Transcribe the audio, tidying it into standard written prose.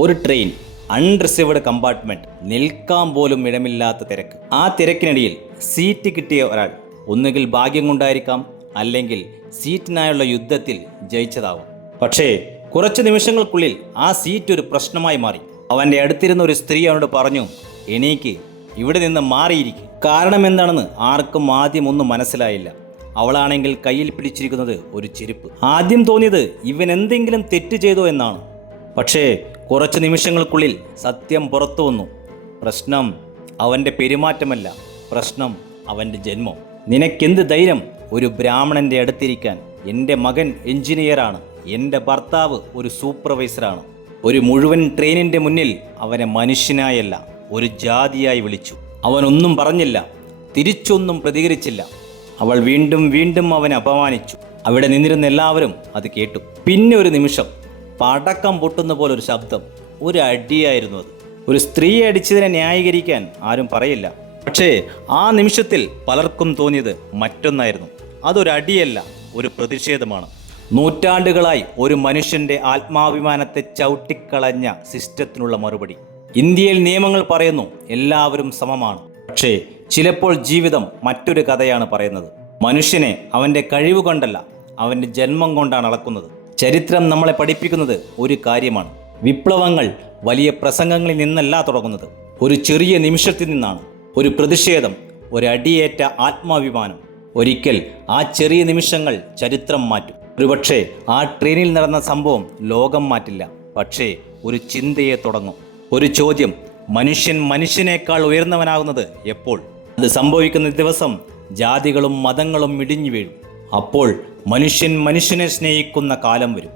ഒരു train, unreserved compartment, നിൽക്കാൻ പോലും ഇടമില്ലാത്ത തിരക്ക്. ആ തിരക്കിനിടയിൽ സീറ്റ് കിട്ടിയ ഒരാൾ ഒന്നുകിൽ ഭാഗ്യം കൊണ്ടായിരിക്കാം, അല്ലെങ്കിൽ സീറ്റിനായുള്ള യുദ്ധത്തിൽ ജയിച്ചതാവും. പക്ഷേ കുറച്ച് നിമിഷങ്ങൾക്കുള്ളിൽ ആ സീറ്റ് ഒരു പ്രശ്നമായി മാറി. അവൻ്റെ അടുത്തിരുന്ന ഒരു സ്ത്രീ അവനോട് പറഞ്ഞു, എണീക്ക്, ഇവിടെ നിന്ന് മാറിയിരിക്കും. കാരണം എന്താണെന്ന് ആർക്കും ആദ്യം ഒന്നും മനസ്സിലായില്ല. അവളാണെങ്കിൽ കയ്യിൽ പിടിച്ചിരിക്കുന്നത് ഒരു ചെരുപ്പ്. ആദ്യം തോന്നിയത് ഇവൻ എന്തെങ്കിലും തെറ്റ് ചെയ്തോ എന്നാണ്. പക്ഷേ കുറച്ച് നിമിഷങ്ങൾക്കുള്ളിൽ സത്യം പുറത്തു വന്നു. പ്രശ്നം അവൻ്റെ പെരുമാറ്റമല്ല, പ്രശ്നം അവൻ്റെ ജന്മം. നിനക്കെന്ത് ധൈര്യം ഒരു ബ്രാഹ്മണൻ്റെ അടുത്തിരിക്കാൻ? എൻ്റെ മകൻ എഞ്ചിനീയറാണ്, എൻ്റെ ഭർത്താവ് ഒരു സൂപ്പർവൈസറാണ്. ഒരു മുഴുവൻ ട്രെയിനിൻ്റെ മുന്നിൽ അവനെ മനുഷ്യനായല്ല, ഒരു ജാതിയായി വിളിച്ചു. അവനൊന്നും പറഞ്ഞില്ല, തിരിച്ചൊന്നും പ്രതികരിച്ചില്ല. അവൾ വീണ്ടും വീണ്ടും അവനെ അപമാനിച്ചു. അവിടെ നിന്നിരുന്ന എല്ലാവരും അത് കേട്ടു. പിന്നെ ഒരു നിമിഷം പടക്കം പൊട്ടുന്ന പോലെ ഒരു ശബ്ദം, ഒരു അടിയായിരുന്നു അത്. ഒരു സ്ത്രീയെ അടിച്ചതിനെ ന്യായീകരിക്കാൻ ആരും പറയില്ല. പക്ഷേ ആ നിമിഷത്തിൽ പലർക്കും തോന്നിയത് മറ്റൊന്നായിരുന്നു. അതൊരു അടിയല്ല, ഒരു പ്രതിഷേധമാണ്. നൂറ്റാണ്ടുകളായി ഒരു മനുഷ്യൻ്റെ ആത്മാഭിമാനത്തെ ചവിട്ടിക്കളഞ്ഞ സിസ്റ്റത്തിനുള്ള മറുപടി. ഇന്ത്യയിൽ നിയമങ്ങൾ പറയുന്നു എല്ലാവരും സമമാണ്. പക്ഷേ ചിലപ്പോൾ ജീവിതം മറ്റൊരു കഥയാണ് പറയുന്നത്. മനുഷ്യനെ അവൻ്റെ കഴിവ് കൊണ്ടല്ല, അവൻ്റെ ജന്മം കൊണ്ടാണ് അളക്കുന്നത്. ചരിത്രം നമ്മളെ പഠിപ്പിക്കുന്നത് ഒരു കാര്യമാണ്: വിപ്ലവങ്ങൾ വലിയ പ്രസംഗങ്ങളിൽ നിന്നല്ല തുടങ്ങുന്നത്, ഒരു ചെറിയ നിമിഷത്തിൽ നിന്നാണ്. ഒരു പ്രതിഷേധം, ഒരടിയേറ്റ ആത്മാഭിമാനം. ഒരിക്കൽ ആ ചെറിയ നിമിഷങ്ങൾ ചരിത്രം മാറ്റും. ഒരുപക്ഷെ ആ ട്രെയിനിൽ നടന്ന സംഭവം ലോകം മാറ്റില്ല, പക്ഷേ ഒരു ചിന്തയെ തുടങ്ങും. ഒരു ചോദ്യം: മനുഷ്യൻ മനുഷ്യനേക്കാൾ ഉയർന്നവനാകുന്നത് എപ്പോൾ? അത് സംഭവിക്കുന്ന ദിവസം ജാതികളും മതങ്ങളും ഇടിഞ്ഞു വീഴും. അപ്പോൾ മനുഷ്യൻ മനുഷ്യനെ സ്നേഹിക്കുന്ന കാലം വരും.